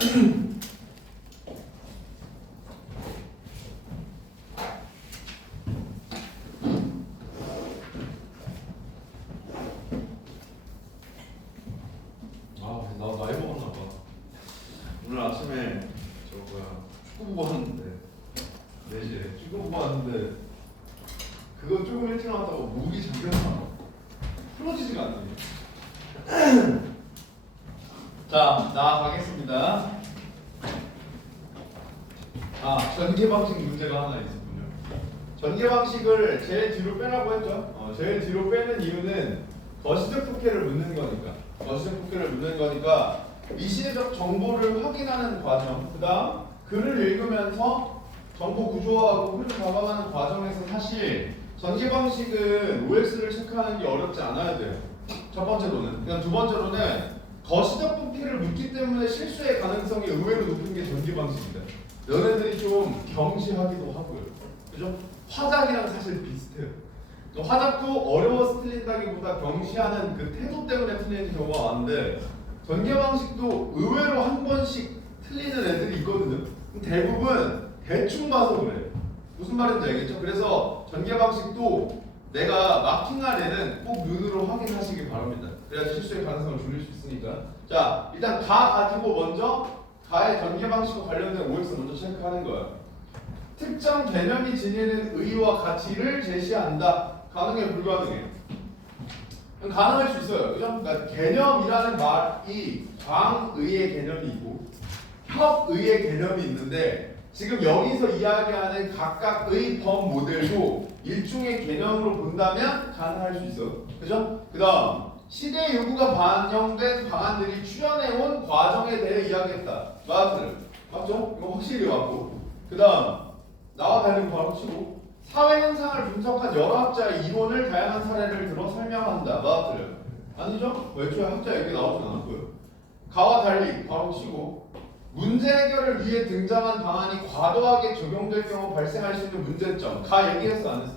나 나이 먹었나 봐. 오늘 아침에 축구 보고 왔는데 4시에 축구 보고 왔는데 그거 조금 일찍 나왔다고 목이 잠겼나? 풀어지지가 않네. 자, 나가겠습니다. 전개 방식 문제가 하나 있었군요. 전개 방식을 제일 뒤로 빼라고 했죠. 제일 뒤로 빼는 이유는 거시적 특혜를 묻는 거니까. 거시적 특혜를 묻는 거니까 미시적 정보를 확인하는 과정. 그다음 글을 읽으면서 정보 구조화하고 흐름 잡아가는 과정에서 사실 전개 방식은 OX를 체크하는 게 어렵지 않아야 돼요. 첫 번째로는. 그냥 두 번째로는 거시적 부피를 묻기 때문에 실수의 가능성이 의외로 높은 게 전개 방식입니다. 너네들이 좀 경시하기도 하고요. 그죠? 화작이랑 사실 비슷해요. 화작도 어려워서 틀린다기보다 경시하는 그 태도 때문에 틀리는 경우가 많은데 전개 방식도 의외로 한 번씩 틀리는 애들이 있거든요. 대부분 대충 봐서 그래. 무슨 말인지 알겠죠? 그래서 전개 방식도 내가 마킹할 애는 꼭 눈으로 확인하시기 바랍니다. 그래야 실수의 가능성을 줄일 수 있으니까. 자, 일단 가 가지고 먼저 가의 전개 방식과 관련된 OX 먼저 체크하는 거예요. 특정 개념이 지니는 의의와 가치를 제시한다. 가능해, 불가능해? 가능할 수 있어요. 그죠? 그러니까 개념이라는 말이 광의의 개념이 있고 협의의 개념이 있는데 지금 여기서 이야기하는 각각의 범 모델도 일종의 개념으로 본다면 가능할 수 있어. 그죠? 그 다음 시대 요구가 반영된 방안들이 출현해온 과정에 대해 이야기했다. 맞죠? 이거 확실히 왔고. 그 다음 나와 달리 바로 치고 사회 현상을 분석한 여러 학자의 이론을 다양한 사례를 들어 설명한다. 맞죠? 아니죠? 애초에 학자 얘기 나오진 않았고요. 가와 달리 바로 치고 문제 해결을 위해 등장한 방안이 과도하게 적용될 경우 발생할 수 있는 문제점. 가 얘기했어 안 했어?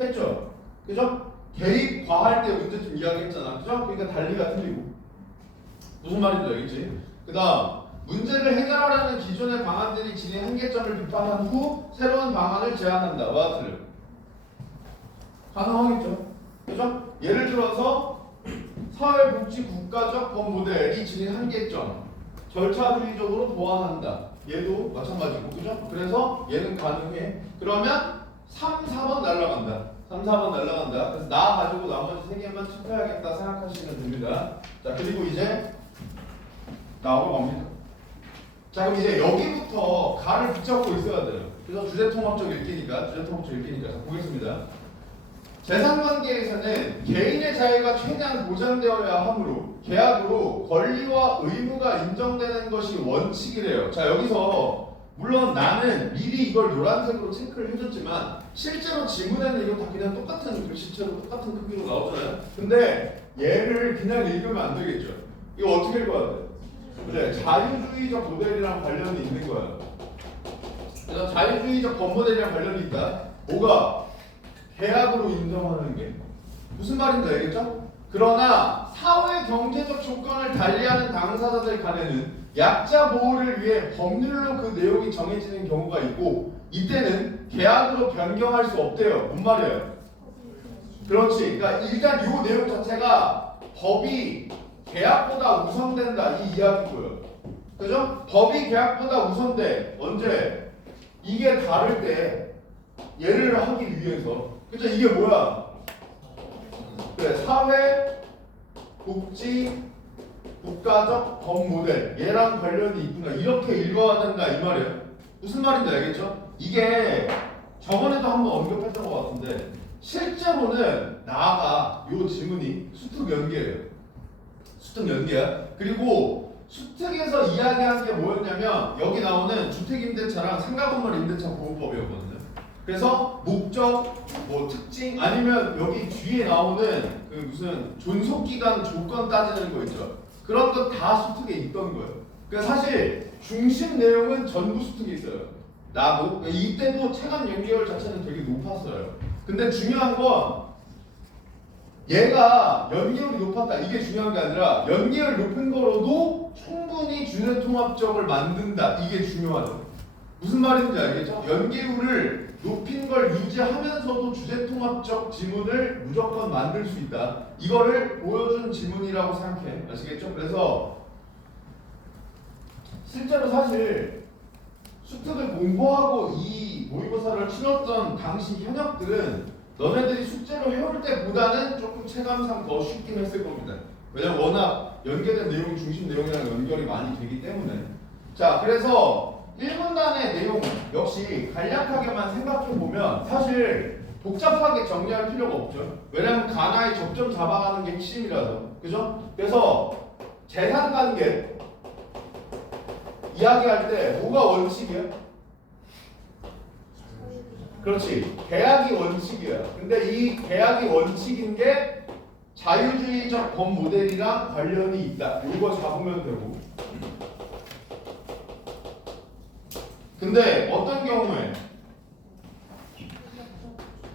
했죠? 그죠? 개입 과할 때 문제점 이야기했잖아. 그죠? 그러니까 달리가 틀리고. 무슨 말인지 알겠지? 그 다음 문제를 해결하려는 기존의 방안들이 지닌 한계점을 비판한 후 새로운 방안을 제안한다. 와 틀려. 가능하겠죠? 그죠? 예를 들어서 사회복지 국가적 법 모델이 지닌 한계점 절차주의적으로 보완한다. 얘도 마찬가지고, 그죠? 그래서 얘는 가능해. 그러면 3, 4번 날라간다. 3, 4번 날라간다. 그래서 나 가지고 나머지 3개만 체크해야겠다 생각하시면 됩니다. 자, 그리고 이제 나오러 갑니다. 자, 그럼 이제 여기부터 가를 붙잡고 있어야 돼요. 그래서 주제통합적 읽기니까, 자, 보겠습니다. 재산관계에서는 개인의 자유가 최대한 보장되어야 하므로 계약으로 권리와 의무가 인정되는 것이 원칙이래요. 자, 여기서 물론 나는 미리 이걸 노란색으로 체크를 해줬지만 실제로 지문에는 이거 다 그냥 똑같은 글씨체로 똑같은 크기로 나오잖아요. 근데 얘를 그냥 읽으면 안 되겠죠. 이거 어떻게 읽어야 돼? 그래, 자유주의적 모델이랑 관련이 있는 거야. 그래서 자유주의적 법모델이랑 관련이 있다. 뭐가? 계약으로 인정하는 게 무슨 말인지 알겠죠? 그러나 사회 경제적 조건을 달리하는 당사자들 간에는 약자 보호를 위해 법률로 그 내용이 정해지는 경우가 있고 이때는 계약으로 변경할 수 없대요. 뭔 말이에요? 그렇지. 그러니까 일단 이 내용 자체가 법이 계약보다 우선된다 이 이야기고요. 그죠? 법이 계약보다 우선돼. 언제? 이게 다를 때 얘를 하기 위해서. 그죠? 이게 뭐야? 그래, 사회, 복지, 국가적 법 모델 얘랑 관련이 있구나. 이렇게 읽어야 된다 이 말이에요. 무슨 말인지 알겠죠? 이게 저번에도 한번 언급했던 것 같은데 실제로는 나아가 요 지문이 수특 연계예요. 수특 연계야. 그리고 수특에서 이야기한 게 뭐였냐면 여기 나오는 주택임대차랑 상가건물 임대차 보호법이었거든요. 그래서 목적, 뭐 특징 아니면 여기 뒤에 나오는 그 무슨 존속기간 조건 따지는 거 있죠. 그런 거 다 수특에 있던 거예요. 그러니까 사실 중심 내용은 전부 수특에 있어요. 나도 이때도 체감 연계율 자체는 되게 높았어요. 근데 중요한 건 얘가 연계율이 높았다 이게 중요한 게 아니라 연계율 높은 거로도 충분히 주제통합적을 만든다 이게 중요하죠. 무슨 말인지 알겠죠? 연계율을 높인 걸 유지하면서도 주제통합적 지문을 무조건 만들 수 있다. 이거를 보여준 지문이라고 생각해. 아시겠죠? 그래서 실제로 사실 수특을 공부하고 이 모의고사를 치렀던 당시 현역들은 너네들이 숙제로 해올 때보다는 조금 체감상 더 쉽긴 했을 겁니다. 왜냐면 워낙 연계된 내용이 중심 내용이랑 연결이 많이 되기 때문에. 자, 그래서 1문단의 내용 역시 간략하게만 생각해보면 사실 복잡하게 정리할 필요가 없죠. 왜냐면 가나의 접점 잡아가는 게 핵심이라서. 그죠? 그래서 재산관계 이야기할 때 뭐가 원칙이야? 그렇지. 계약이 원칙이야. 근데 이 계약이 원칙인 게 자유주의적 법 모델이랑 관련이 있다. 이거 잡으면 되고. 근데 어떤 경우에?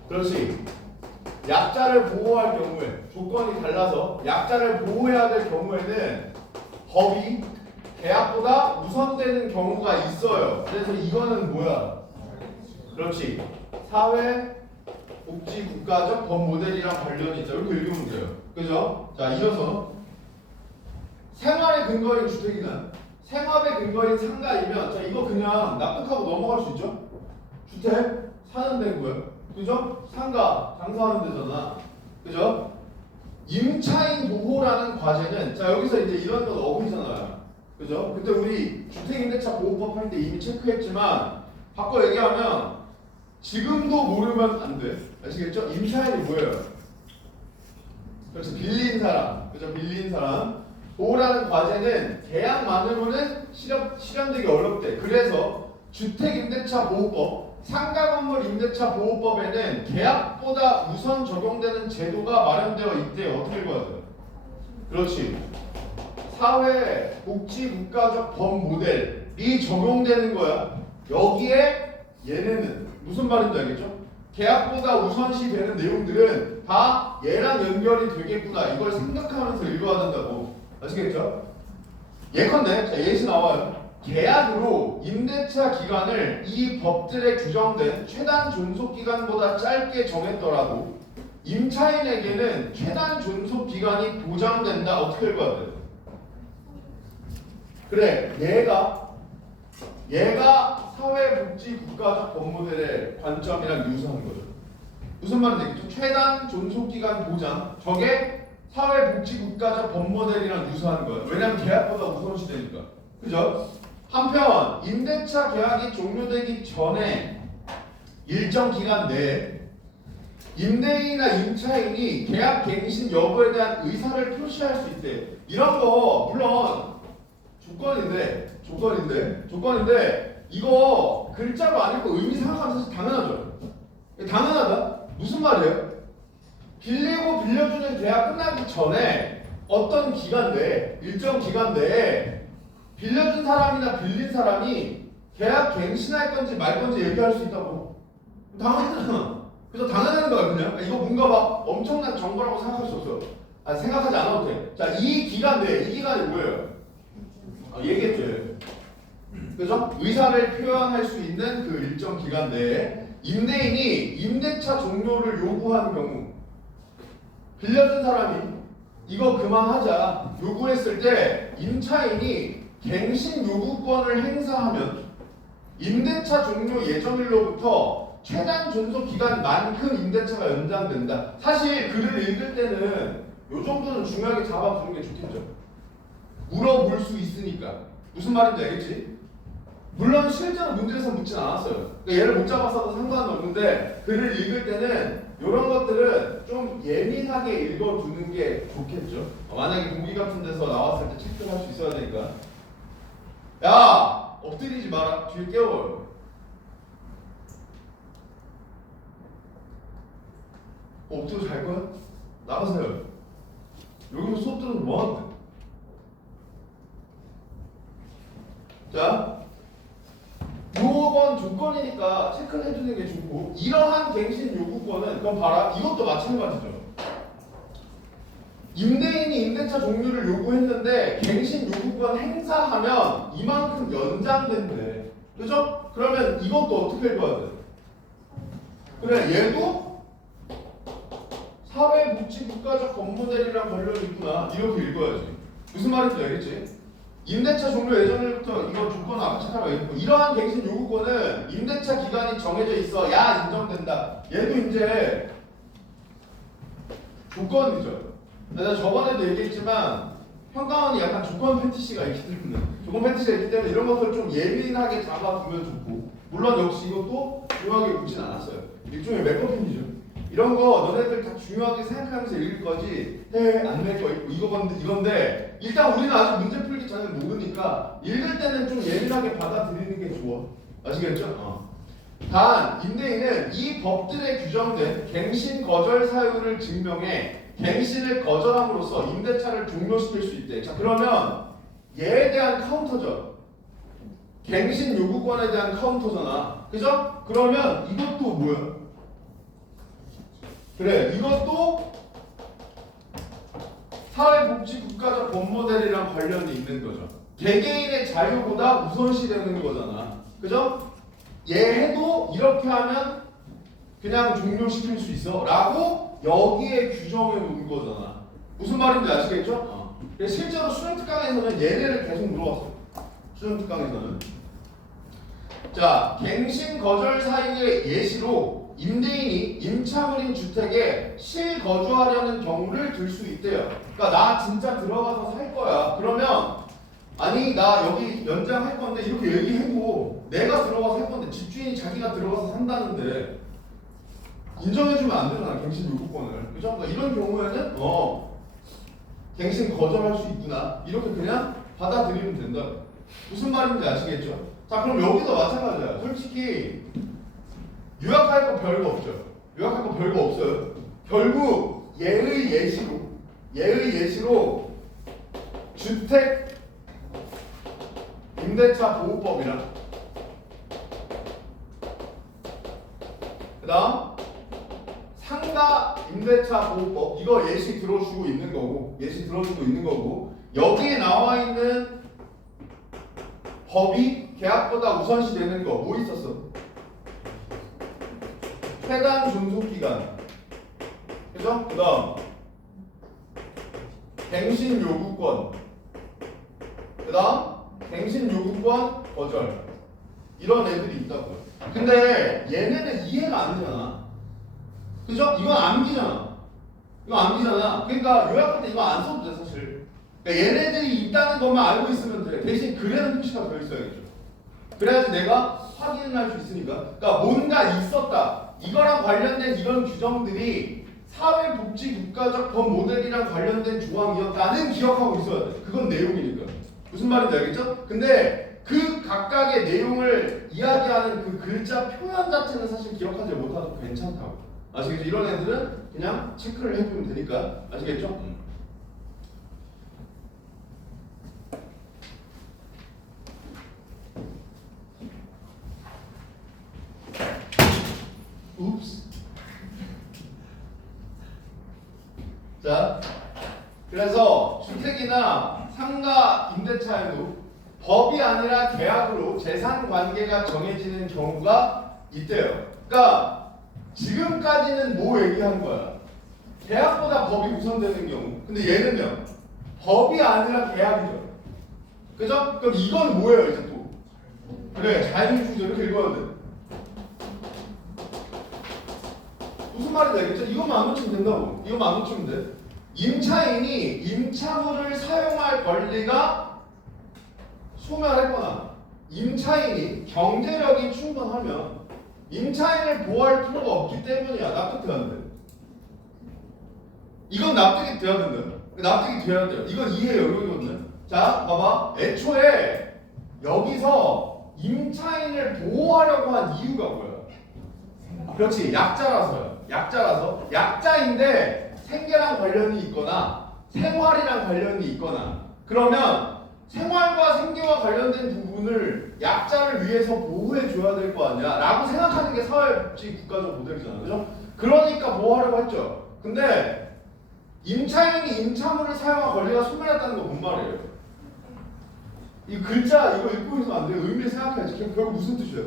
그렇지. 약자를 보호할 경우에 조건이 달라서 약자를 보호해야 될 경우에는 법이 계약보다 우선되는 경우가 있어요. 그래서 이거는 뭐야? 그렇지. 사회 복지 국가적 법 모델이랑 관련이 있죠. 이렇게 읽으면 돼요. 그죠? 자, 이어서 생활의 근거인 주택이나 생업의 근거인 상가이면 자, 이거 그냥 납득하고 넘어갈 수 있죠? 주택 사는 데고요. 그죠? 상가 장사하는 데잖아. 그죠? 임차인 보호라는 과제는 자, 여기서 이제 이런 건 어휘잖아요. 그죠? 그때 우리 주택임대차 보호법 할 때 이미 체크했지만 바꿔 얘기하면 지금도 모르면 안 돼. 아시겠죠? 임차인이 뭐예요? 그렇죠. 빌린 사람. 그죠? 빌린 사람. 보호라는 과제는 계약만으로는 실현되기 어렵대. 그래서 주택임대차 보호법, 상가건물 임대차 보호법에는 계약보다 우선 적용되는 제도가 마련되어 있대. 어떻게 읽어야 돼? 그렇지. 사회 복지 국가적 법 모델이 적용되는 거야. 여기에 얘네는 무슨 말인지 알겠죠? 계약보다 우선시 되는 내용들은 다 얘랑 연결이 되겠구나. 이걸 생각하면서 읽어야 된다고. 아시겠죠? 예컨대 자, 예시 나와요. 계약으로 임대차 기간을 이 법들에 규정된 최단 존속 기간보다 짧게 정했더라도 임차인에게는 최단 존속 기간이 보장된다. 어떻게 읽어야 돼? 그래, 얘가 사회복지 국가적 법 모델의 관점이랑 유사한 거죠. 무슨 말인지 알겠죠? 최단 존속기간 보장, 저게 사회복지 국가적 법 모델이랑 유사한 거예요. 왜냐하면 계약보다 우선시 되니까. 그죠? 한편 임대차 계약이 종료되기 전에 일정 기간 내에 임대인이나 임차인이 계약 갱신 여부에 대한 의사를 표시할 수 있대. 이런 거 물론 조건인데 이거 글자로 안 읽고 의미 생각하면 사실 당연하죠. 당연하다. 무슨 말이에요? 빌리고 빌려주는 계약 끝나기 전에 어떤 기간 내에 일정 기간 내에 빌려준 사람이나 빌린 사람이 계약 갱신할 건지 말 건지 얘기할 수 있다고. 당연하잖아. 그래서 당연한 거야 그냥. 이거 뭔가 막 엄청난 정보라고 생각할 수 없어. 생각하지 않아도 돼. 자, 이 기간 내에 이 기간이 뭐예요? 얘기했죠. 그죠? 의사를 표현할 수 있는 그 일정 기간 내에 임대인이 임대차 종료를 요구한 경우 빌려준 사람이 이거 그만하자 요구했을 때 임차인이 갱신 요구권을 행사하면 임대차 종료 예정일로부터 최단 존속 기간만큼 임대차가 연장된다. 사실 글을 읽을 때는 요 정도는 중요하게 잡아두는 게 좋겠죠. 물어볼 수 있으니까. 무슨 말인지 알겠지? 물론 실제로 문제에서 묻진 않았어요. 그러니까 얘를 못 잡았어도 상관은 없는데 글을 읽을 때는 이런 것들은 좀 예민하게 읽어두는 게 좋겠죠. 만약에 보기 같은 데서 나왔을 때 체크를 할 수 있어야 되니까. 야! 엎드리지 마라. 뒤에 깨워요. 엎드려 잘 거야? 나가세요. 여기서 수업 들어서 뭐 하는데? 자, 요건 조건이니까 체크를 해주는 게 좋고 이러한 갱신 요구권은 그럼 봐라 이것도 마찬가지죠. 임대인이 임대차 종료를 요구했는데 갱신 요구권 행사하면 이만큼 연장된대. 그죠? 그러면 이것도 어떻게 읽어야 돼? 그래, 얘도 사회복지국가적 법모델이랑 관련이 있구나. 이렇게 읽어야지. 무슨 말인지 알겠지? 임대차 종료 예정일부터 이거 조건 아까 찾아봐야겠고, 이러한 갱신 요구권은 임대차 기간이 정해져 있어야 인정된다. 얘도 이제 조건이죠. 내가 저번에도 얘기했지만 평가원이 약간 조건 패티시가 있기 때문에 이런 것들 좀 예민하게 잡아두면 좋고, 물론 역시 이것도 중요하게 묻진 않았어요. 일종의 맥커핀이죠. 이런 거 너네들 다 중요하게 생각하면서 읽을 거지. 안 낼 거 있고 이건데 일단 우리는 아직 문제 풀기 전에 모르니까 읽을 때는 좀 예민하게 받아들이는 게 좋아. 아시겠죠? 단 임대인은 이 법들에 규정된 갱신 거절 사유를 증명해 갱신을 거절함으로써 임대차를 종료시킬 수 있대. 자, 그러면 얘에 대한 카운터죠. 갱신 요구권에 대한 카운터잖아. 그죠? 그러면 이것도 뭐야? 그래, 이것도 사회복지국가적 법모델이랑 관련이 있는 거죠. 개개인의 자유보다 우선시되는 거잖아. 그죠? 얘 해도 이렇게 하면 그냥 종료시킬 수 있어 라고 여기에 규정해 놓은 거잖아. 무슨 말인지 아시겠죠? 실제로 수능 특강에서는 얘네를 계속 물어봤어요. 수능 특강에서는. 자, 갱신 거절 사유의 예시로 임대인이 임차물인 주택에 실거주하려는 경우를 들 수 있대요. 그러니까 나 진짜 들어가서 살 거야. 그러면 아니 나 여기 연장할 건데 이렇게 얘기해도 내가 들어가서 살 건데 집주인이 자기가 들어가서 산다는데 인정해주면 안 되잖아, 갱신 요구권을. 그죠? 그러니까 이런 경우에는 갱신 거절할 수 있구나 이렇게 그냥 받아들이면 된다. 무슨 말인지 아시겠죠? 자, 그럼 여기도 마찬가지야. 솔직히 요약할 거 별거 없죠. 요약할 거 별거 없어요. 결국 얘의 예시로 주택 임대차 보호법이랑 그다음 상가 임대차 보호법 이거 예시 들어주고 있는 거고 여기에 나와 있는 법이 계약보다 우선시 되는 거 뭐 있었어? 해당 존속기간, 그죠? 그 다음 갱신 요구권, 그 다음 갱신 요구권 거절 이런 애들이 있다고요. 근데 얘네는 이해가 안 되잖아. 그죠? 이건 암기잖아. 그러니까 요약할 때 이거 안 써도 돼 사실. 그러니까 얘네들이 있다는 것만 알고 있으면 돼. 대신 그래는 표시가 더 있어야겠죠. 그래야지 내가 확인할 수 있으니까. 그러니까 뭔가 있었다. 이거랑 관련된 이런 규정들이 사회복지국가적 법 모델이랑 관련된 조항이었다는 기억하고 있어야 돼. 그건 내용이니까. 무슨 말인지 알겠죠? 근데 그 각각의 내용을 이야기하는 그 글자 표현 자체는 사실 기억하지 못하도 괜찮다고. 아시겠죠? 이런 애들은 그냥 체크를 해주면 되니까. 아시겠죠? 웁스. 자, 그래서 주택이나 상가 임대차에도 법이 아니라 계약으로 재산 관계가 정해지는 경우가 있대요. 그러니까 지금까지는 뭐 얘기한 거야? 계약보다 법이 우선되는 경우. 근데 얘는요, 법이 아니라 계약이죠. 그죠? 그럼 이건 뭐예요, 이제 또? 그래, 자유주의죠. 이렇게 읽어야 돼. 무슨 말인지 알겠죠? 이것만 안 놓치면 된다고. 이것만 안 놓치면 돼. 임차인이 임차물을 사용할 권리가 소멸했거나 임차인이 경제력이 충분하면 임차인을 보호할 필요가 없기 때문이야. 납득돼야 돼. 이건 납득이 돼야 된다. 납득이 돼야 돼요. 이건 이해 영역이거든요. 자, 봐봐. 애초에 여기서 임차인을 보호하려고 한 이유가 뭐야? 그렇지, 약자라서요. 약자인데 생계랑 관련이 있거나 생활이랑 관련이 있거나 그러면 생활과 생계와 관련된 부분을 약자를 위해서 보호해 줘야 될 거 아니야 라고 생각하는 게 사회복지 국가적 모델이잖아. 그죠? 그러니까 보호하려고 했죠. 근데 임차인이 임차물을 사용한 권리가 소멸했다는 거 뭔 말이에요? 이 글자 이거 읽고 있으면 안 돼요. 의미를 생각해야지. 결국 무슨 뜻이에요?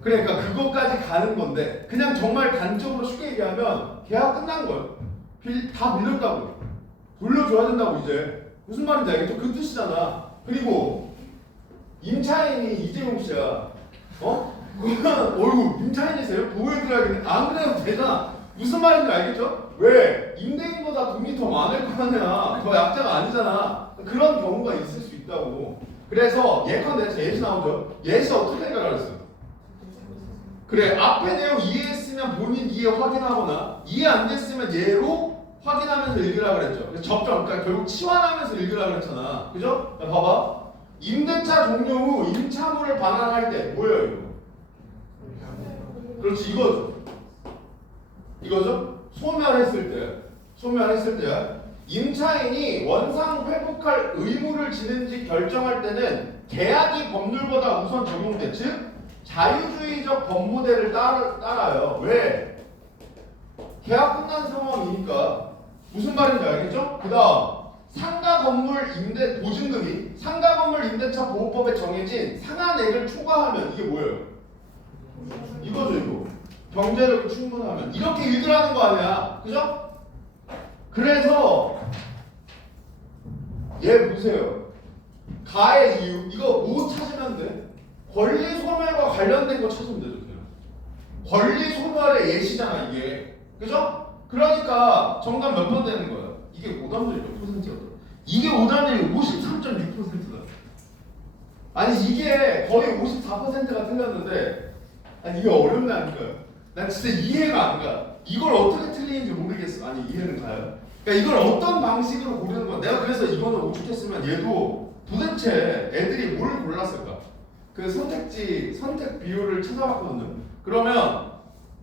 그러니까 그것까지 가는 건데 그냥 정말 단적으로 쉽게 얘기하면 계약 끝난 거예요. 다 밀렸다고. 돌려줘야 된다고 이제. 무슨 말인지 알겠죠? 그 뜻이잖아. 그리고 임차인이 이재용 씨야. 그러면 어이구 임차인이세요? 보호해드려야겠네. 안 그래도 되잖아. 무슨 말인지 알겠죠? 왜? 임대인보다 돈이 더 많을 거 아니야. 더 약자가 아니잖아. 그런 경우가 있을 수 있다고. 그래서 예컨대 예시 나오죠? 예시 어떻게 생각하랬어? 그래 앞에 내용 이해했으면 본인 이해 확인하거나 이해 안 됐으면 얘로 확인하면서 읽으라 그랬죠. 그래서 접점 그러니까 결국 치환하면서 읽으라 그랬잖아. 그죠? 자, 봐봐. 임대차 종료 후 임차물을 반환할 때 뭐예요 이거? 그렇지 이거죠? 소멸했을 때 임차인이 원상 회복할 의무를 지는지 결정할 때는 계약이 법률보다 우선 적용돼. 즉 자유주의적 법무대를 따라요. 왜? 계약 끝난 상황이니까. 무슨 말인지 알겠죠? 그 다음 상가 건물 임대 보증금이 상가 건물 임대차 보호법에 정해진 상한액을 초과하면 이게 뭐예요? 이거죠 이거. 경제력이 충분하면 이렇게 읽으라는 거 아니야. 그죠? 그래서 얘 보세요. 가의 이유 이거 뭐 찾으면 돼? 권리 소멸과 관련된 거 찾으면 되죠. 그냥. 권리 소멸의 예시잖아 이게. 그죠? 그러니까 정답 몇 번 되는 거야? 이게 오답률이 몇 %였더라? 이게 오답률이 53.6%다. 아니 이게 거의 54%가 틀렸는데 아니 이게 어렵다니까요. 난 진짜 이해가 안 가. 이걸 어떻게 틀리는지 모르겠어. 아니 이해는 가요. 그러니까 이걸 어떤 방식으로 고르는 거야. 내가 그래서 이거는 오죽했으면 얘도 도대체 애들이 뭘 골랐을까? 그 선택 비율을 찾아봤거든요. 그러면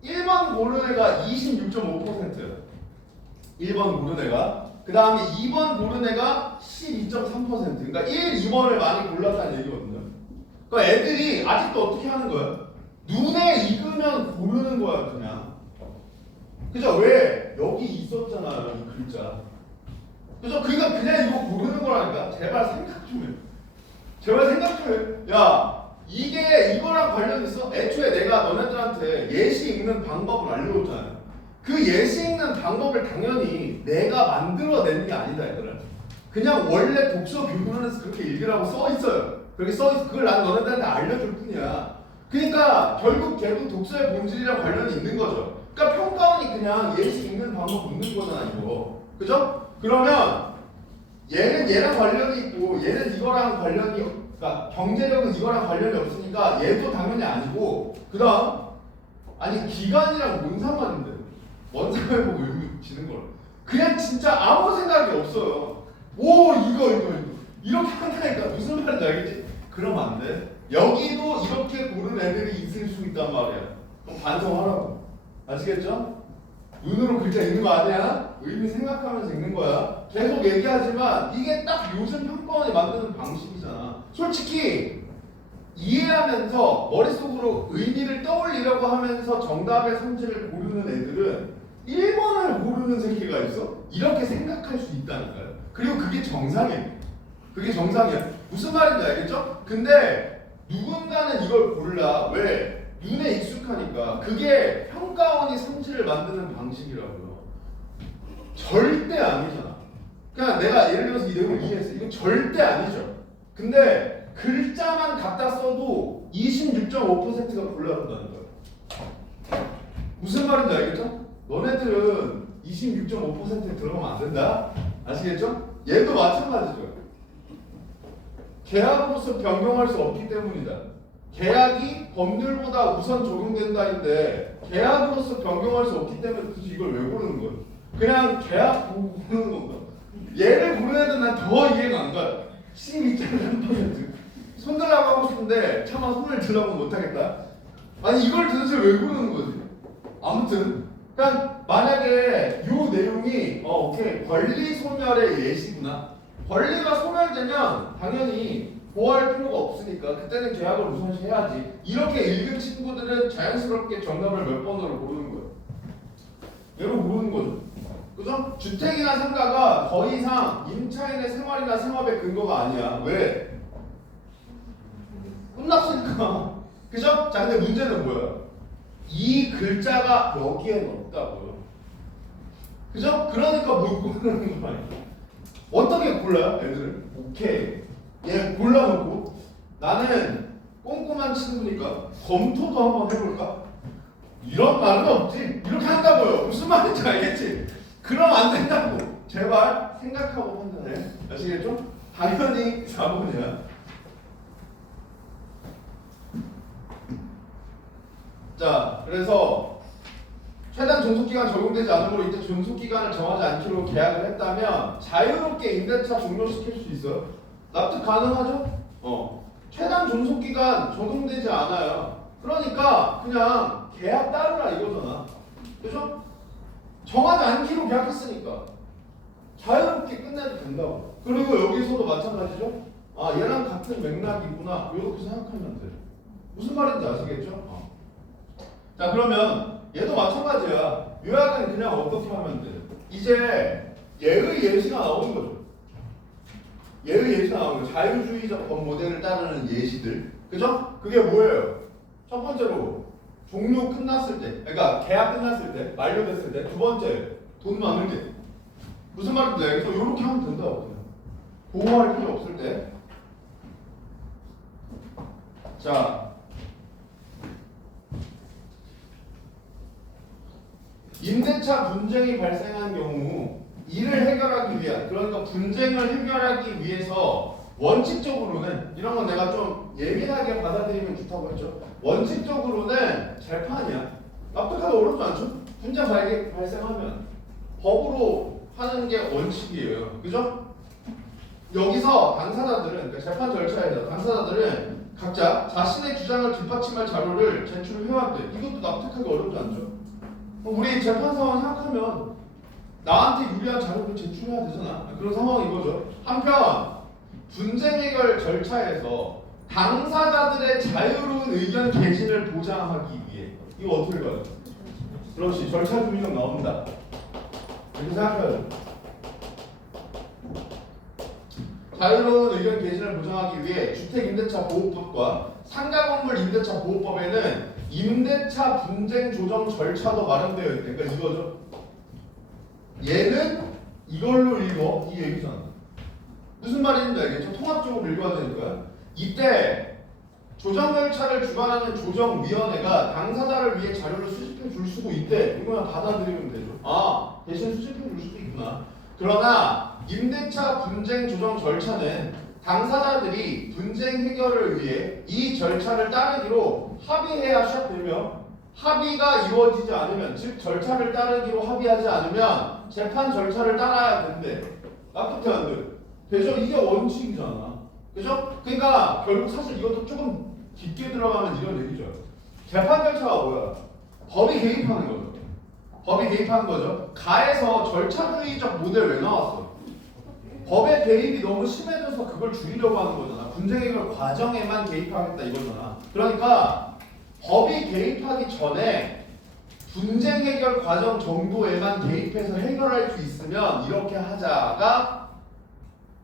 1번 고른 애가 26.5%예요. 1번 고른 애가. 그 다음에 2번 고른 애가 12.3%. 그러니까 1, 2번을 많이 골랐다는 얘기거든요. 그러니까 애들이 아직도 어떻게 하는 거예요? 눈에 익으면 고르는 거야 그냥. 그죠? 왜? 여기 있었잖아요 이 글자. 그죠? 그러니까 그냥 이거 고르는 거라니까. 제발 생각 좀 해. 제발 생각 좀 해. 야 이게 이거랑 관련 있어? 애초에 내가 너네들한테 예시 읽는 방법을 알려줬잖아요. 그 예시 읽는 방법을 당연히 내가 만들어낸 게 아니다 얘들아. 그냥 원래 독서 교본에서 그렇게 읽으라고 써 있어요. 그렇게 써 있어. 그걸 난 너네들한테 알려줄 뿐이야. 그러니까 결국 걔도 독서의 본질이랑 관련이 있는 거죠. 그러니까 평가원이 그냥 예시 읽는 방법 묻는 거잖아 이거. 그죠? 그러면 얘는 얘랑 관련이 있고 얘는 이거랑 관련이 그러니까 경제력은 이거랑 관련이 없으니까 얘도 당연히 아니고 그 다음 아니 기간이랑 뭔 상관인데 원상을 보고 의미 지는 걸 그냥 진짜 아무 생각이 없어요. 오 이거 이렇게 한다니까 무슨 말인지 알겠지? 그러면 안 돼. 여기도 이렇게 고른 애들이 있을 수 있단 말이야. 그럼 반성하라고. 아시겠죠? 눈으로 글자 읽는 거 아니야? 의미 생각하면서 읽는 거야. 계속 얘기하지만 이게 딱 요즘 평가원이 만드는 방식이잖아. 솔직히 이해하면서 머릿속으로 의미를 떠올리려고 하면서 정답의 성질을 고르는 애들은 1번을 고르는 새끼가 있어? 이렇게 생각할 수 있다니까요. 그리고 그게 정상이에요. 그게 정상이야. 무슨 말인지 알겠죠? 근데 누군가는 이걸 골라. 왜? 눈에 익숙하니까. 그게 평가원이 성질을 만드는 방식이라고요. 절대 아니잖아. 그냥 내가 예를 들어서 이 내용을 이해했어. 이거 절대 아니죠. 근데 글자만 갖다 써도 26.5%가 골라준다는 거예요. 무슨 말인지 알겠죠? 너네들은 26.5%에 들어가면 안 된다. 아시겠죠? 얘도 마찬가지죠. 계약으로서 변경할 수 없기 때문이다. 계약이 법률보다 우선 적용된다인데 계약으로서 변경할 수 없기 때문에 굳이 이걸 왜 고르는 거야? 그냥 계약 보고 고르는 건가? 얘를 고르는 애들 난 더 이해가 안 가요. 12.3%. 손 들라고 하고 싶은데 차마 손을 들라고 못하겠다. 아니 이걸 도대체 왜 고르는 거지? 아무튼 그러니까 만약에 요 내용이 오케이 권리 소멸의 예시구나. 권리가 소멸되면 당연히 보호할 필요가 없으니까 그때는 계약을 우선시해야지. 이렇게 읽은 친구들은 자연스럽게 정답을 몇 번으로 고르는 거예요. 얘로 고르는 거죠. 그죠? 주택이나 상가가 더 이상 임차인의 생활이나 생업의 근거가 아니야. 왜? 끝났으니까. 그죠? 자, 근데 문제는 뭐야? 이 글자가 여기엔 없다고요. 그죠? 그러니까 뭘 고르는 거야. 어떻게 골라요, 애들을? 오케이. 얘 골라놓고 나는 꼼꼼한 친구니까 검토도 한번 해볼까? 이런 말은 없지. 이렇게 한다고요. 무슨 말인지 알겠지? 그럼 안 된다고. 제발 생각하고 판단해. 아시겠죠? 당연히 4번이야. 자, 그래서 최단 존속기간 적용되지 않으므로 이때 존속기간을 정하지 않기로 계약을 했다면 자유롭게 임대차 종료시킬 수 있어요. 납득 가능하죠? 최단 존속기간 적용되지 않아요. 그러니까 그냥 계약 따르라 이거잖아. 그죠? 정하지 않기로 계약했으니까 자유롭게 끝내도 된다고. 그리고 여기서도 마찬가지죠? 아, 얘랑 같은 맥락이구나. 이렇게 생각하면 돼. 무슨 말인지 아시겠죠? 자, 그러면 얘도 마찬가지야. 요약은 그냥 어떻게 하면 돼? 이제 예의 예시가 나오는 거죠. 예의 예시가 나오는 거죠. 자유주의적 법 모델을 따르는 예시들. 그죠? 그게 뭐예요? 첫 번째로 종료 끝났을 때, 그러니까 계약 끝났을 때, 만료됐을 때. 두 번째, 돈 많을 때. 무슨 말인지 알겠어? 이렇게 하면 된다고. 보호할 필요 없을 때. 자, 임대차 분쟁이 발생한 경우 이를 해결하기 위한, 그러니까 분쟁을 해결하기 위해서 원칙적으로는, 이런 건 내가 좀 예민하게 받아들이면 좋다고 했죠. 원칙적으로는 재판이야. 납득하기 어렵지 않죠? 분쟁 발생하면 법으로 하는 게 원칙이에요. 그죠? 여기서 당사자들은, 그러니까 재판 절차에서 당사자들은 각자 자신의 주장을 뒷받침할 자료를 제출해야 돼. 이것도 납득하기 어렵지 않죠? 우리 재판 상황 생각하면 나한테 유리한 자료를 제출해야 되잖아. 그런 상황인 거죠. 한편 분쟁 해결 절차에서 당사자들의 자유로운 의견 개진을 보장하기 위해, 이거 어떻게 가요? 그렇지, 절차 중의적 나온다. 이렇게 생각해야죠. 자유로운 의견 개진을 보장하기 위해 주택임대차 보호법과 상가건물 임대차 보호법에는 임대차 분쟁 조정 절차도 마련되어 있대. 그러니까 이거죠. 얘는 이걸로 읽어. 이 얘기잖아. 무슨 말인지 알겠죠? 통합적으로 읽어야 되니까. 이때 조정 절차를 주관하는 조정위원회가 당사자를 위해 자료를 수집해 줄 수도 있대. 이거만 받아들이면 되죠. 아, 대신 수집해 줄 수도 있구나. 그러나 임대차 분쟁 조정 절차는 당사자들이 분쟁 해결을 위해 이 절차를 따르기로 합의해야 시작되며, 합의가 이루어지지 않으면, 즉 절차를 따르기로 합의하지 않으면 재판 절차를 따라야 된대. 납득돼 안 돼? 되죠? 이게 원칙이잖아. 그죠? 그러니까 결국 사실 이것도 조금 깊게 들어가면 이런 얘기죠. 재판 절차가 뭐야? 법이 개입하는 거죠. 법이 개입하는 거죠. 가에서 절차주의적 모델 왜 나왔어? 법의 개입이 너무 심해져서 그걸 줄이려고 하는 거잖아. 분쟁 해결 과정에만 개입하겠다 이거잖아. 그러니까 법이 개입하기 전에 분쟁 해결 과정 정도에만 개입해서 해결할 수 있으면 이렇게 하자가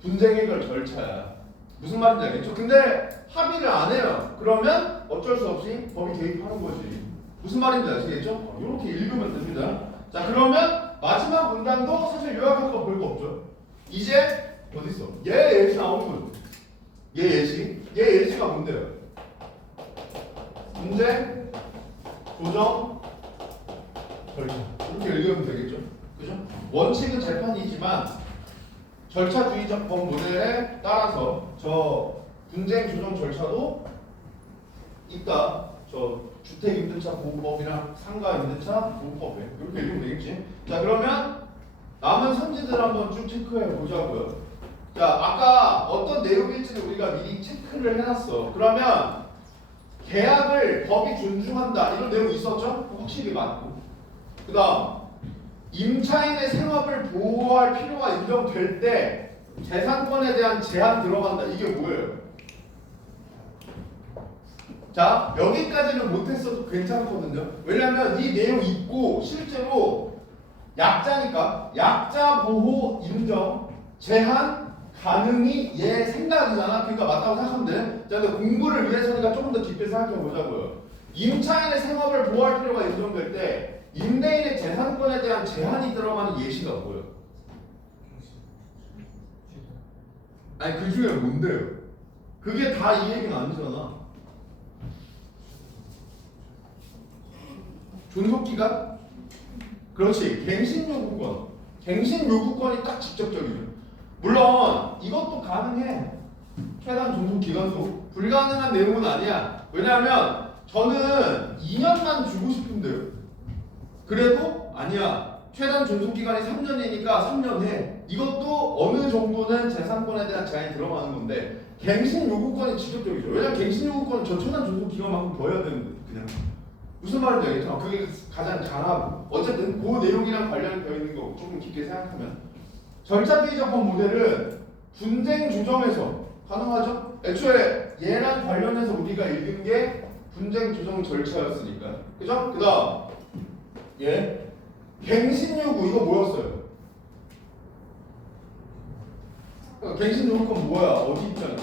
분쟁 해결 절차야. 무슨 말인지 알겠죠? 근데 합의를 안 해요. 그러면 어쩔 수 없이 법이 개입하는 거지. 무슨 말인지 아시겠죠? 이렇게 읽으면 됩니다. 자, 그러면 마지막 문단도 사실 요약할 거 별거 없죠. 이제 어디 있어? 얘 예시 나오는 거죠. 얘 예시가 뭔데요? 분쟁 조정 절차. 이렇게 읽으면 되겠죠. 그죠? 원칙은 재판이지만 절차주의적 법 모델에 따라서 저 분쟁 조정 절차도 있다. 저 주택임대차 보호법이랑 상가임대차 보호법에 이렇게 읽으면 되겠지. 자, 그러면 남은 선지들 한번 쭉 체크해 보자고요. 자, 아까 어떤 내용일지는 우리가 미리 체크를 해놨어. 그러면 계약을 법이 존중한다 이런 내용 있었죠? 확실히 맞고. 그 다음 임차인의 생업을 보호할 필요가 인정될 때 재산권에 대한 제한 들어간다. 이게 뭐예요? 자, 여기까지는 못했어도 괜찮거든요. 왜냐하면 이 내용 있고 실제로 약자니까 약자 보호 인정 제한 가능이 얘 생각이잖아. 그러니까 맞다고 생각하면 돼. 자, 근데 공부를 위해서니까 조금 더 깊게 생각해 보자고요. 임차인의 생업을 보호할 필요가 인정될 때 임대인의 재산권에 대한 제한이 들어가는 예시가 뭐예요? 아니 그 중에 뭔데요? 그게 다 이 얘기는 아니잖아. 존속기간? 그렇지. 갱신요구권. 갱신요구권이 딱 직접적이죠. 물론 이것도 가능해. 최단 존속기간도 불가능한 내용은 아니야. 왜냐하면 저는 2년만 주고 싶은데요. 그래도 아니야. 최단 존속기간이 3년이니까 3년 해. 이것도 어느 정도는 재산권에 대한 제한이 들어가는 건데 갱신 요구권이 직접적이죠. 왜냐면 갱신 요구권은 저 최단 존속기간만큼 더 해야 되는데 그냥 무슨 말인지 알겠죠? 그게 가장 강하고 어쨌든 그 내용이랑 관련이 되어 있는 거고 조금 깊게 생각하면 절차주의적 법 모델은 분쟁 조정에서 가능하죠? 애초에 얘랑 관련해서 우리가 읽은 게 분쟁 조정 절차였으니까 그죠? 그 다음 예 갱신 요구 이거 뭐였어요? 갱신 요구권 뭐야? 어디 입장이야?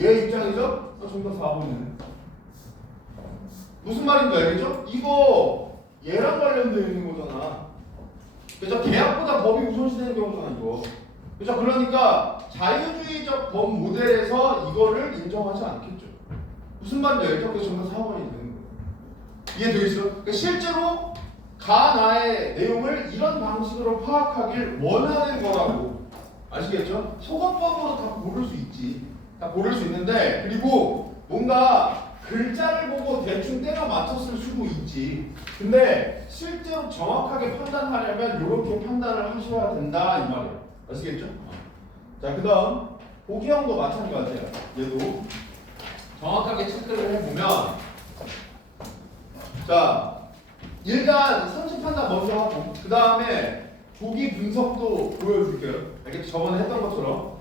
얘 입장이죠? 정답 4번이네. 무슨 말인지 알겠죠? 이거 얘랑 관련되어 있는 거잖아. 그죠? 계약보다 법이 우선시되는 경우잖아 이거. 그죠? 그러니까 자유주의적 법 모델에서 이거를 인정하지 않겠죠. 무슨 말인지 알겠죠? 그래서 정답 4번이 되는 거예요. 이해되겠어요? 그러니까 실제로 가나의 내용을 이런 방식으로 파악하길 원하는 거라고. 아시겠죠? 소거법으로 다 고를 수 있지. 다 고를 수 있는데 그리고 뭔가 글자를 보고 대충 때려 맞췄을 수도 있지. 근데 실제로 정확하게 판단하려면 이렇게 판단을 하셔야 된다 이 말이에요. 아시겠죠? 자, 그 다음 보기형도 마찬가지야. 얘도 정확하게 체크를 해보면 자 일단 선식 판단 먼저 하고 그 다음에 보기 분석도 보여줄게요. 알겠죠? 저번에 했던 것처럼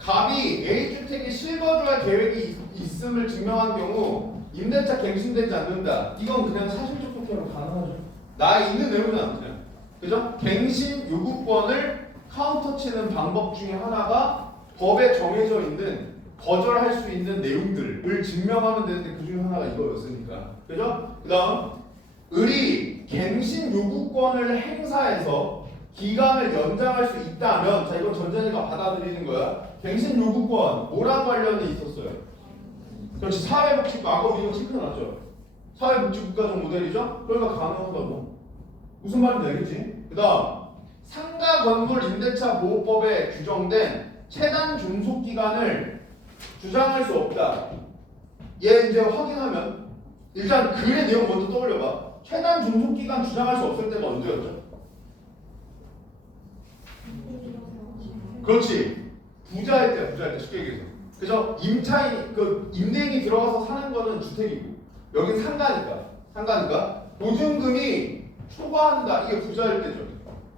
갑이 A주택이 실거주할 계획이 있음을 증명한 경우 임대차 갱신되지 않는다. 이건 그냥 사실적 폭행으로 가능하죠. 나 있는 내용은 안 돼요. 그죠? 갱신 요구권을 카운터치는 방법 중에 하나가 법에 정해져 있는 거절할 수 있는 내용들을 증명하면 되는데 그 중에 하나가 이거였으니까. 그죠? 그 다음 을이 갱신 요구권을 행사해서 기간을 연장할 수 있다면 자 이건 전자니까 받아들이는 거야. 갱신 요구권 뭐랑 관련이 있었어요? 그렇지. 사회복지국 아까 우리가 체크해놨죠. 사회복지국가적 모델이죠. 그러니까 가능하다고. 무슨 말인지 알겠지? 그 다음 상가 건물 임대차 보호법에 규정된 최단 존속기간을 주장할 수 없다. 얘 이제 확인하면 일단 글의 내용 먼저 떠올려봐. 최단 존속기간 주장할 수 없을 때가 언제였죠? 그렇지. 부자일 때 쉽게 얘기해서. 그래서 임차인, 임대인이 들어가서 사는 거는 주택이고, 여긴 상가니까, 보증금이 초과한다. 이게 부자일 때죠.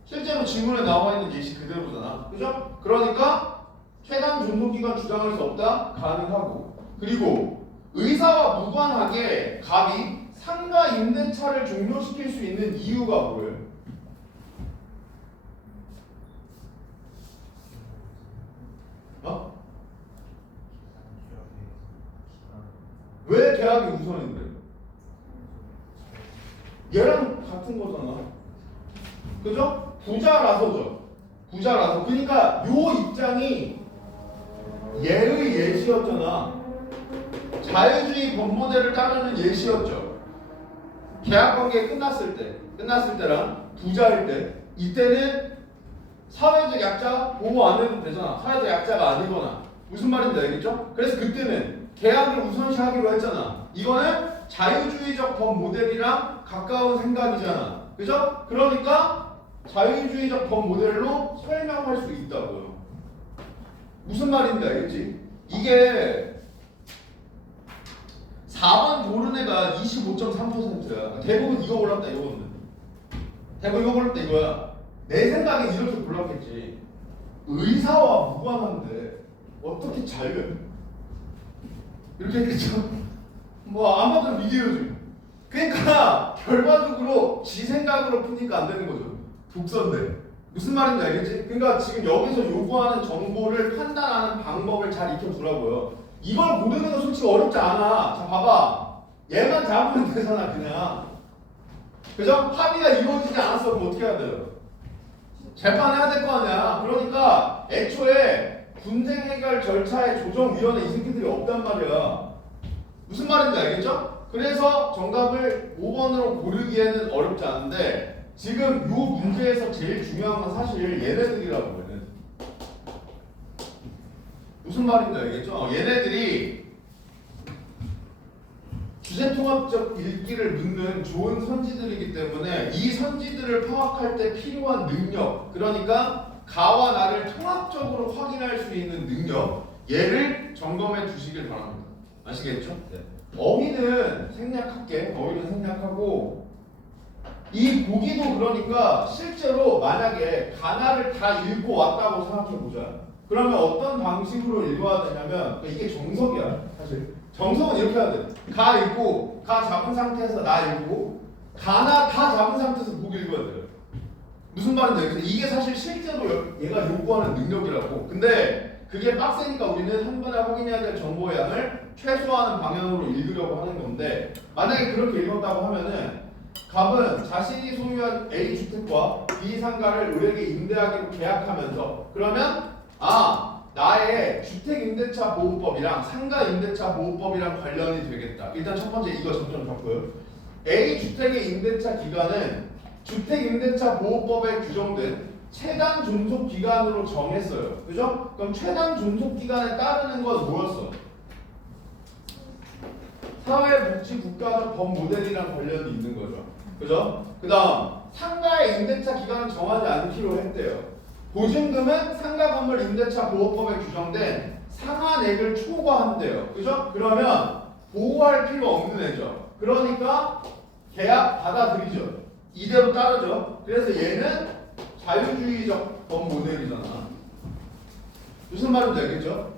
실제로 지문에 나와 있는 예시 그대로잖아. 그죠? 그러니까, 최단 존속기간 주장할 수 없다? 가능하고. 그리고, 의사와 무관하게 갑이 상가 임대차를 종료시킬 수 있는 이유가 뭐예요? 왜 계약이 우선인데? 얘랑 같은 거잖아. 그죠? 부자라서죠. 부자라서. 그러니까 요 입장이 얘의 예시였잖아. 자유주의 법 모델을 따르는 예시였죠. 계약관계 끝났을 때랑 부자일 때 이때는 사회적 약자 보호 안 해도 되잖아. 사회적 약자가 아니거나. 무슨 말인지 알겠죠? 그래서 그때는 계약을 우선시하기로 했잖아. 이거는 자유주의적 법 모델이랑 가까운 생각이잖아. 그죠? 그러니까 자유주의적 법 모델로 설명할 수 있다고요. 무슨 말인지 알겠지? 이게 4번 고른 애가 25.3%야. 대부분 이거 골랐다 이거거든. 대부분 이거 골랐다 이거야. 내 생각엔 이렇게 골랐겠지. 의사와 무관한데 어떻게 자유? 이렇게 했겠죠? 뭐 아무도 미디어지. 그러니까 결과적으로 지 생각으로 푸니까 안 되는 거죠. 독선돼. 무슨 말인지 알겠지? 그러니까 지금 여기서 요구하는 정보를 판단하는 방법을 잘 익혀두라고요. 이걸 고르는 건 솔직히 어렵지 않아. 자, 봐봐. 얘만 잡으면 되잖아, 그냥. 그죠? 합의가 이루어지지 않았어. 그럼 어떻게 해야 돼요? 재판해야 될 거 아니야. 그러니까 애초에 분쟁 해결 절차의 조정위원회 이 새끼들이 없단 말이야. 무슨 말인지 알겠죠? 그래서 정답을 5번으로 고르기에는 어렵지 않은데 지금 요 문제에서 제일 중요한 건 사실 얘네들이라고 얘네들. 무슨 말인지 알겠죠? 얘네들이 주제통합적 읽기를 묻는 좋은 선지들이기 때문에 이 선지들을 파악할 때 필요한 능력, 그러니까 가와 나를 통합적으로 확인할 수 있는 능력, 얘를 점검해 두시길 바랍니다. 아시겠죠? 네. 어휘는 생략할게. 어휘는 생략하고 이 보기도 그러니까 실제로 만약에 가나를 다 읽고 왔다고 생각해보자. 그러면 어떤 방식으로 읽어야 되냐면 이게 정석이야 사실. 정석은 이렇게 해야 돼. 가 읽고 가 잡은 상태에서 나 읽고 가나 다 잡은 상태에서 보기 읽어야 돼요. 무슨 말인지 알겠어요? 이게 사실 실제로 얘가 요구하는 능력이라고. 근데 그게 빡세니까 우리는 한 번에 확인해야 될 정보의 양을 최소화하는 방향으로 읽으려고 하는 건데 만약에 그렇게 읽었다고 하면은 갑은 자신이 소유한 A 주택과 B 상가를 을에게 임대하기로 계약하면서 그러면 나의 주택임대차 보호법이랑 상가임대차 보호법이랑 관련이 되겠다. 일단 첫 번째 이거 점점 적고요. A 주택의 임대차 기간은 주택임대차 보호법에 규정된 최단 존속 기간으로 정했어요. 그죠? 그럼 최단 존속 기간에 따르는 건 뭐였어? 사회복지국가적 법 모델이랑 관련이 있는 거죠. 그죠? 그 다음 상가의 임대차 기간은 정하지 않기로 했대요. 보증금은 상가 건물 임대차 보호법에 규정된 상한액을 초과한대요. 그죠? 그러면 보호할 필요 없는 애죠. 그러니까 계약 받아들이죠. 이대로 따르죠. 그래서 얘는 자유주의적 법 모델이잖아. 무슨 말인지 알겠죠?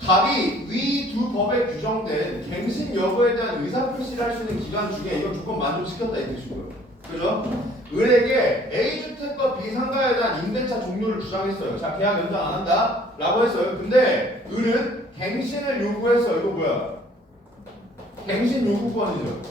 갑이 위 두 법에 규정된 갱신 여부에 대한 의사표시를 할 수 있는 기간 중에 이거 조건 만족시켰다 이 뜻이고요. 그죠? 을에게 A주택과 B상가에 대한 임대차 종료를 주장했어요. 자, 계약 연장 안 한다 라고 했어요. 근데 을은 갱신을 요구했어요. 이거 뭐야? 갱신 요구권이죠.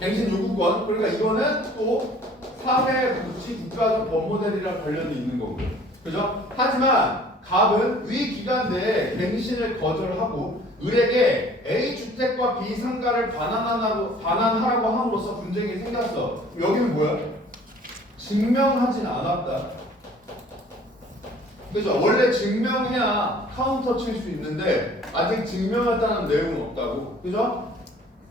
갱신 요구권. 그러니까 이거는 또 사회복지 국가적 법 모델이랑 관련이 있는 거고요. 그죠? 하지만 갑은 위 기간 내에 갱신을 거절하고 을에게 A 주택과 B 상가를 반환하라고 함으로써 분쟁이 생겼어. 여기는 뭐야? 증명하진 않았다. 그죠? 원래 증명해야 카운터 칠 수 있는데 아직 증명했다는 내용은 없다고. 그죠?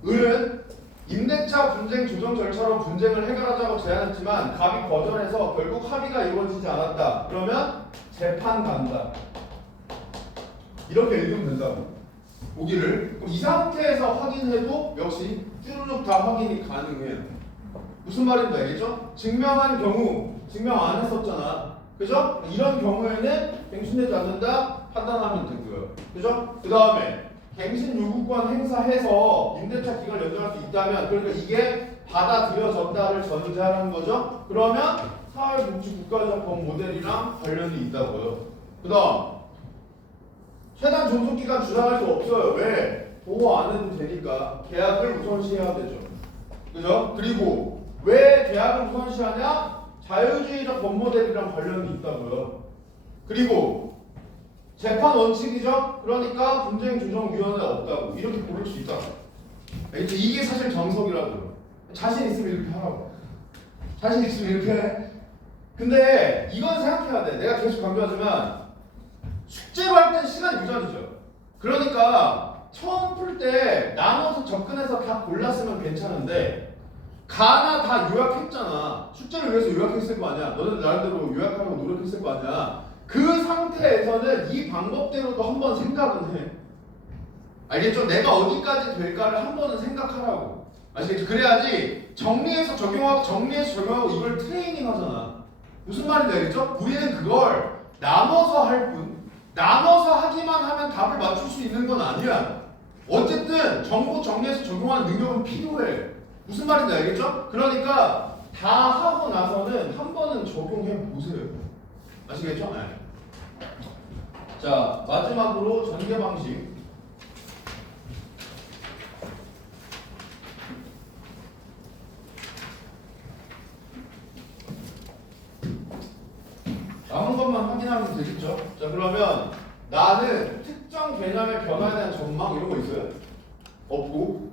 을은 임대차 분쟁 조정 절차로 분쟁을 해결하자고 제안했지만 갑이 거절해서 결국 합의가 이루어지지 않았다. 그러면 재판 간다. 이렇게 읽으면 된다고. 보기를. 이 상태에서 확인해도 역시 쭈루룩 다 확인이 가능해요. 무슨 말인지 알겠죠? 증명한 경우 증명 안 했었잖아. 그죠? 이런 경우에는 갱신되지 않는다 판단하면 되고요. 그죠? 그 다음에 갱신 요구권 행사해서 임대차 기간 연장할 수 있다면 그러니까 이게 받아들여졌다를 전제하는 거죠. 그러면 사회복지국가적 법 모델이랑 관련이 있다고요. 그 다음 최단 존속기간 주장할 수 없어요. 왜? 보호 안 해도 되니까 계약을 우선시해야 되죠. 그죠? 그리고 왜 계약을 우선시하냐? 자유주의적 법 모델이랑 관련이 있다고요. 그리고 재판 원칙이죠? 그러니까 분쟁조정위원회 없다고. 이렇게 고를 수 있다. 이게 사실 정석이라고요. 자신 있으면 이렇게 하라고. 자신 있으면 이렇게 해. 근데 이건 생각해야 돼. 내가 계속 강조하지만 숙제로 할 때는 시간이 무전이죠. 그러니까 처음 풀 때 나눠서 접근해서 다 골랐으면 괜찮은데 가나 다 요약했잖아. 숙제를 위해서 요약했을 거 아니야. 너는 나름대로 요약하려고 노력했을 거 아니야. 그 상태에서는 이 방법대로도 한번 생각은 해. 알겠죠? 내가 어디까지 될까를 한 번은 생각하라고. 아시겠죠? 그래야지 정리해서 적용하고 이걸 트레이닝 하잖아. 무슨 말인지 알겠죠? 우리는 그걸 나눠서 할 뿐. 나눠서 하기만 하면 답을 맞출 수 있는 건 아니야. 어쨌든 정보 정리해서 적용하는 능력은 필요해. 무슨 말인지 알겠죠? 그러니까 다 하고 나서는 한 번은 적용해 보세요. 아시겠죠? 네. 자, 마지막으로 전개 방식. 남은 것만 확인하면 되겠죠? 자, 그러면 나는 특정 개념의 변화에 대한 전망 이런 거 있어요? 없고,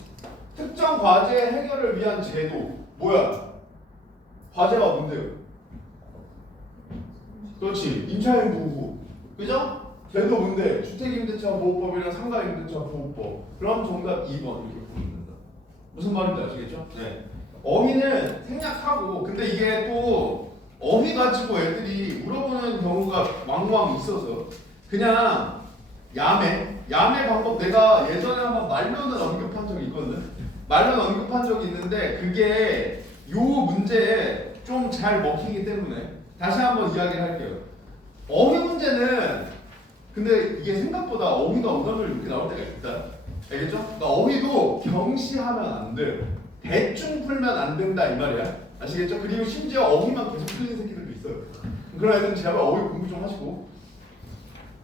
특정 과제 해결을 위한 제도 뭐야? 과제가 뭔데요? 그렇지, 임차인 보호. 그죠? 제도 뭔데? 주택임대차 보호법이랑 상가임대차 보호법. 그럼 정답 2번 이렇게 보면 된다. 무슨 말인지 아시겠죠? 네. 어휘는 생략하고, 근데 이게 또 어휘 가지고 애들이 물어보는 경우가 왕왕 있어서 그냥 야매 방법 내가 예전에 한번 말로는 언급한 적이 있거든. 말로는 언급한 적이 있는데 그게 요 문제에 좀 잘 먹히기 때문에 다시 한번 이야기를 할게요. 어휘 문제는 근데 이게 생각보다 어휘가 오답을 이렇게 나올 때가 있다. 알겠죠? 그러니까 어휘도 경시하면 안 돼요. 대충 풀면 안 된다 이 말이야. 아시겠죠? 그리고 심지어 어휘만 계속 틀린 새끼들도 있어요. 그런 애들은 제발 어휘 공부 좀 하시고.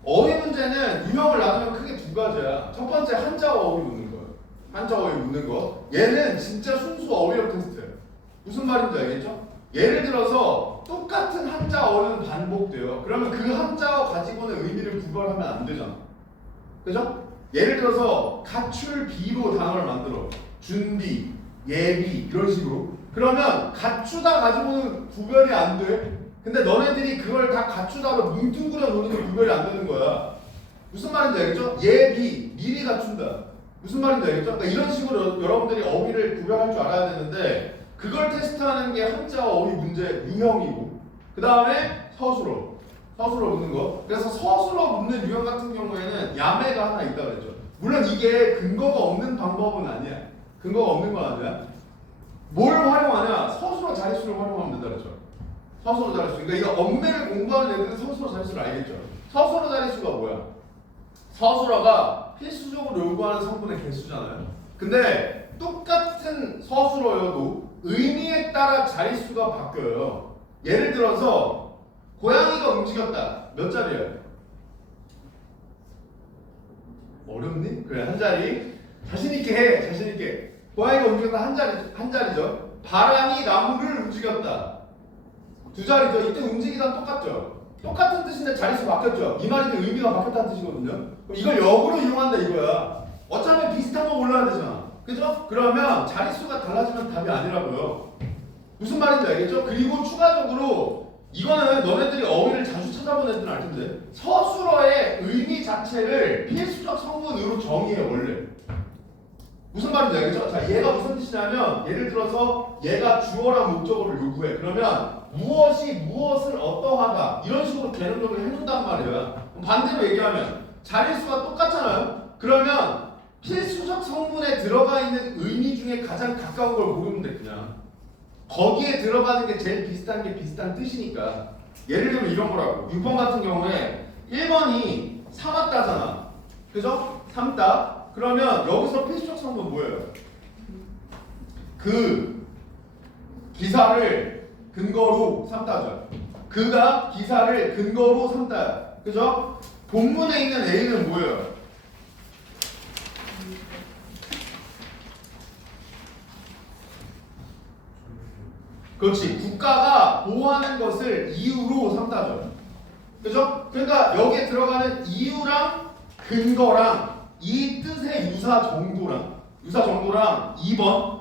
어휘 문제는 유형을 나누면 크게 두 가지야. 첫 번째 한자어 어휘 묻는 거예요. 한자어 어휘 묻는 거. 얘는 진짜 순수 어휘력 테스트예요. 무슨 말인지 알겠죠? 예를 들어서 똑같은 한자어는 반복돼요. 그러면 그 한자어 가지고는 의미를 구별하면 안 되잖아. 그죠? 예를 들어서 갖출비로 단어를 만들어. 준비, 예비 이런 식으로. 그러면 갖추다 가지고는 구별이 안 돼. 근데 너네들이 그걸 다 갖추다로 뭉뚱그려 놓으니까 구별이 안 되는 거야. 무슨 말인지 알겠죠? 예비, 미리 갖춘다. 무슨 말인지 알겠죠? 그러니까 이런 식으로 여러분들이 어휘를 구별할 줄 알아야 되는데 그걸 테스트하는 게 한자어 어휘 문제 유형이고 그 다음에 서술어 묻는 거. 그래서 서술어 묻는 유형 같은 경우에는 야매가 하나 있다 그랬죠. 물론 이게 근거가 없는 방법은 아니야. 근거가 없는 건 아니야. 뭘 활용하냐? 서술어 자릿수를 활용하면 된다 그랬죠. 서술어 자릿수. 그러니까 이거 엄매를 공부하는 애들은 서술어 자릿수를 알겠죠. 서술어 자릿수가 뭐야? 서술어가 필수적으로 요구하는 성분의 개수잖아요. 근데 똑같은 서술어여도 의미에 따라 자릿수가 바뀌어요. 예를 들어서 고양이가 움직였다. 몇 자리야? 어렵니? 그래, 한 자리. 자신 있게 해. 자신 있게. 고양이가 움직였다. 한 자리죠. 바람이 나무를 움직였다. 두 자리죠. 이때 움직이다 똑같죠. 똑같은 뜻인데 자릿수 바뀌었죠. 이 말인데 의미가 바뀌었다는 뜻이거든요. 그럼 이걸 역으로 이용한다 이거야. 어차피 비슷한 거 골라야 되잖아. 그죠? 그러면 자릿수가 달라지면 답이 아니라고요. 무슨 말인지 알겠죠? 그리고 추가적으로 이거는 너네들이 어휘를 자주 찾아본 애들은 알 텐데 서술어의 의미 자체를 필수적 성분으로 정의해 원래. 무슨 말인지 알겠죠? 자, 얘가 무슨 뜻이냐면 예를 들어서 얘가 주어랑 목적어를 요구해. 그러면 무엇이 무엇을 어떠하다 이런 식으로 개념적으로 해놓는단 말이야. 반대로 얘기하면 자릿수가 똑같잖아요. 그러면 필수적 성분에 들어가 있는 의미 중에 가장 가까운 걸 고르면 돼 그냥. 거기에 들어가는 게 제일 비슷한 게 비슷한 뜻이니까. 예를 들면 이런 거라고. 6번 같은 경우에 1번이 삼았다잖아. 그죠? 삼다. 그러면 여기서 필수적 성분 뭐예요? 그 기사를 근거로 삼다죠. 그가 기사를 근거로 삼다. 그죠? 본문에 있는 A는 뭐예요? 그렇지. 국가가 보호하는 것을 이유로 삼다죠. 그죠? 그러니까 여기에 들어가는 이유랑 근거랑 이 뜻의 유사 정도랑 2번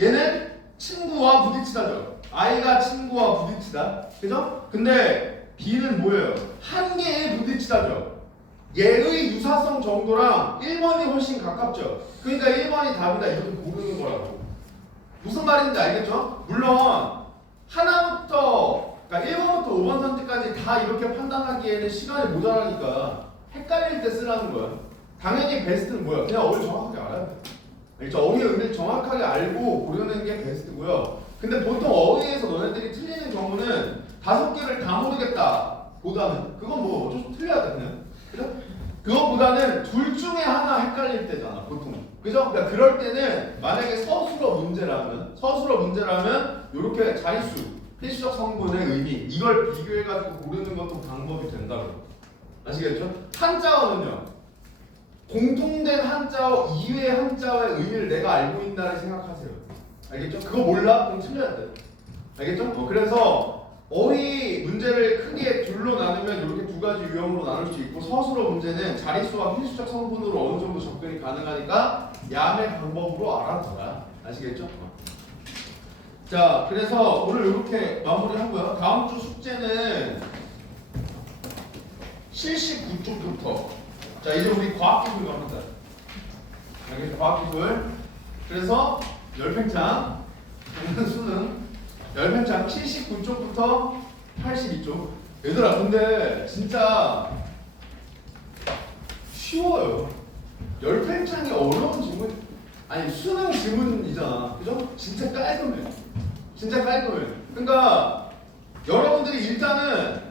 얘는 친구와 부딪히다죠. 아이가 친구와 부딪히다. 그죠? 근데 B는 뭐예요? 한계에 부딪히다죠. 얘의 유사성 정도랑 1번이 훨씬 가깝죠. 그러니까 1번이 답이다 이렇게 고르는 거라고. 무슨 말인지 알겠죠? 물론 하나부터 그러니까 1번부터 5번 선택까지 다 이렇게 판단하기에는 시간이 모자라니까 헷갈릴 때 쓰라는 거야. 당연히 베스트는 뭐야? 그냥 어휘를 정확하게 알아야 돼. 그렇죠? 어휘의 의미를 정확하게 알고 고르는 게 베스트고요. 근데 보통 어휘에서 너네들이 틀리는 경우는 5개를 다 모르겠다 보다는 그건 뭐 어쩔 수 없이 틀려야 돼 그냥. 그죠? 그것보다는 둘 중에 하나 헷갈릴 때잖아 보통. 그죠? 그러니까 그럴 때는 만약에 서술어 문제라면 이렇게 자릿수, 필수적 성분의 의미 이걸 비교해가지고 고르는 것도 방법이 된다고. 아시겠죠? 한자어는요. 공통된 한자어 이외의 한자어의 의미를 내가 알고 있다고 생각하세요. 알겠죠? 그거 몰라? 그럼 틀려야 돼요. 알겠죠? 그래서 어휘 문제를 크게 둘로 나누면 이렇게 두 가지 유형으로 나눌 수 있고 서술어 문제는 자릿수와 필수적 성분으로 어느 정도 접근이 가능하니까 야매 방법으로 알아둬라. 아시겠죠? 자, 그래서 오늘 이렇게 마무리하고요. 다음 주 숙제는 79쪽부터 자 이제 우리 과학기술 갑니다. 알겠죠? 과학기술. 그래서 열팽창 수능 열팽창 79쪽부터 82쪽. 얘들아 근데 진짜 쉬워요. 열팽창이 어려운 질문 아니 수능 질문이잖아. 그죠? 진짜 깔끔해. 진짜 깔끔해. 그러니까 여러분들이 일단은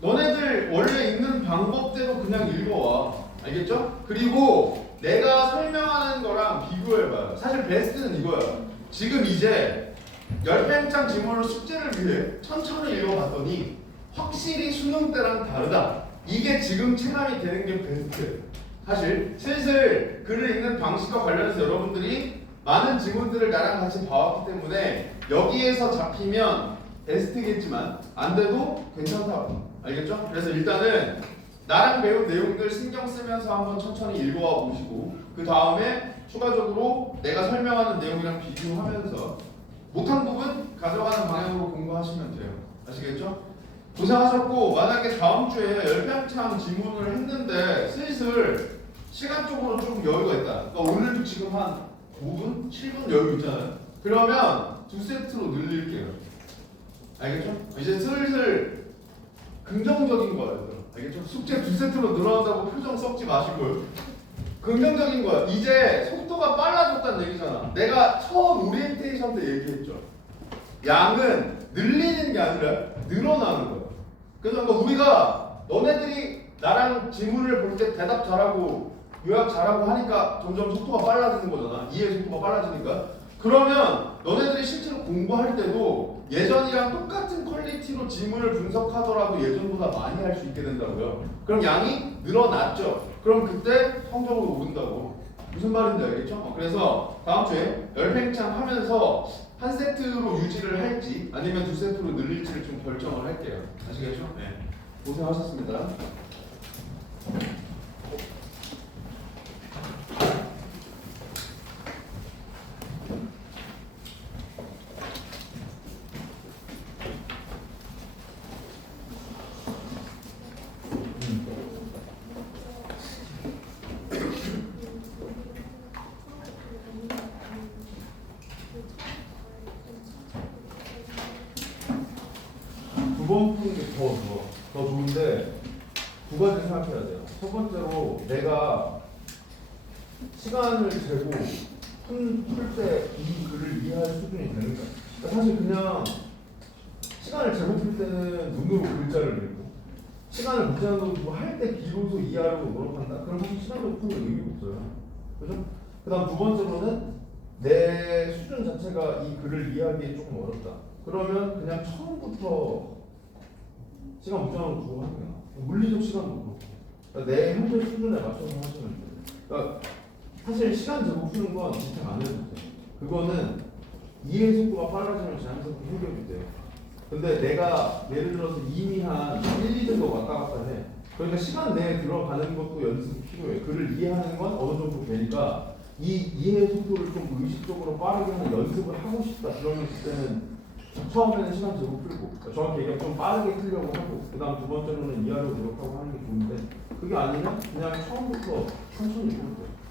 너네들 원래 있는 방법대로 그냥 읽어와. 알겠죠? 그리고 내가 설명하는 거랑 비교해봐요. 사실 베스트는 이거야. 지금 이제 열팽창 지문을 숙제를 위해 천천히 읽어봤더니 확실히 수능 때랑 다르다. 이게 지금 체감이 되는 게 베스트. 사실 슬슬 글을 읽는 방식과 관련해서 여러분들이 많은 지문들을 나랑 같이 봐왔기 때문에 여기에서 잡히면 베스트겠지만 안 돼도 괜찮다고. 알겠죠? 그래서 일단은 나랑 배운 내용들 신경 쓰면서 한번 천천히 읽어와 보시고 그 다음에 추가적으로 내가 설명하는 내용이랑 비교하면서 못한 부분 가져가는 방향으로 공부하시면 돼요. 아시겠죠? 고생하셨고 만약에 다음 주에 열팽창 지문을 했는데 슬슬 시간적으로 좀 여유가 있다. 그러니까 오늘도 지금 한 5분? 7분 여유 있잖아요. 그러면 2세트로 늘릴게요. 알겠죠? 이제 슬슬 긍정적인 거예요. 알겠죠? 숙제 2세트로 늘어난다고 표정 썩지 마시고요. 긍정적인 거야. 이제 속도가 빨라졌다는 얘기잖아. 내가 처음 오리엔테이션 때 얘기했죠. 양은 늘리는 게 아니라 늘어나는 거야. 그래서 우리가 너네들이 나랑 지문을 볼 때 대답 잘하고 요약 잘하고 하니까 점점 속도가 빨라지는 거잖아. 이해 속도가 빨라지니까. 그러면 너네들이 실제로 공부할 때도 예전이랑 똑같은 퀄리티로 지문을 분석하더라도 예전보다 많이 할 수 있게 된다고요. 그럼 양이 늘어났죠. 그럼 그때 성적으로 오른다고. 무슨 말인지 알겠죠? 그래서 다음 주에 열팽창 하면서 한 세트로 유지를 할지 아니면 2세트로 늘릴지를 좀 결정을 할게요. 아시겠죠? 네. 고생하셨습니다. 두 번 푸는 게 더 좋은데 두 가지 생각해야 돼요. 첫 번째로 내가 시간을 재고 풀 때 이 글을 이해할 수준이 되는가. 그러니까 사실 그냥 시간을 재고 풀 때는 눈으로 글자를 읽고 시간을 묻지않아도 할 때 비로소 이해하려고 노력한다. 그럼 사실 시간을 푸는 의미가 없어요. 그죠? 그 다음 두 번째로는 내 수준 자체가 이 글을 이해하기에 조금 어렵다. 그러면 그냥 처음부터 시간 무제한으로 두고 하는 거야. 물리적 시간도 그렇고. 그러니까 내 현재 수준에 맞춰서 하시면 돼요. 그러니까 사실 시간 재고 푸는 건 지탱 안 해도 돼. 그거는 이해 속도가 빨라지면 자연스럽게 해결이 돼요. 근데 내가 예를 들어서 이미 한 1, 2등도 왔다 갔다 해. 그러니까 시간 내에 들어가는 것도 연습이 필요해. 글을 이해하는 건 어느 정도 되니까 이 이해 속도를 좀 의식적으로 빠르게 하는 연습을 하고 싶다. 그러면 그때는 처음에는 시간 재고 풀고 정확히 얘기하면 좀 빠르게 풀려고 하고 그 다음 두 번째로는 이해하려고 노력하고 하는 게 좋은데 그게 아니면 그냥 처음부터 천천히 읽을 거예요.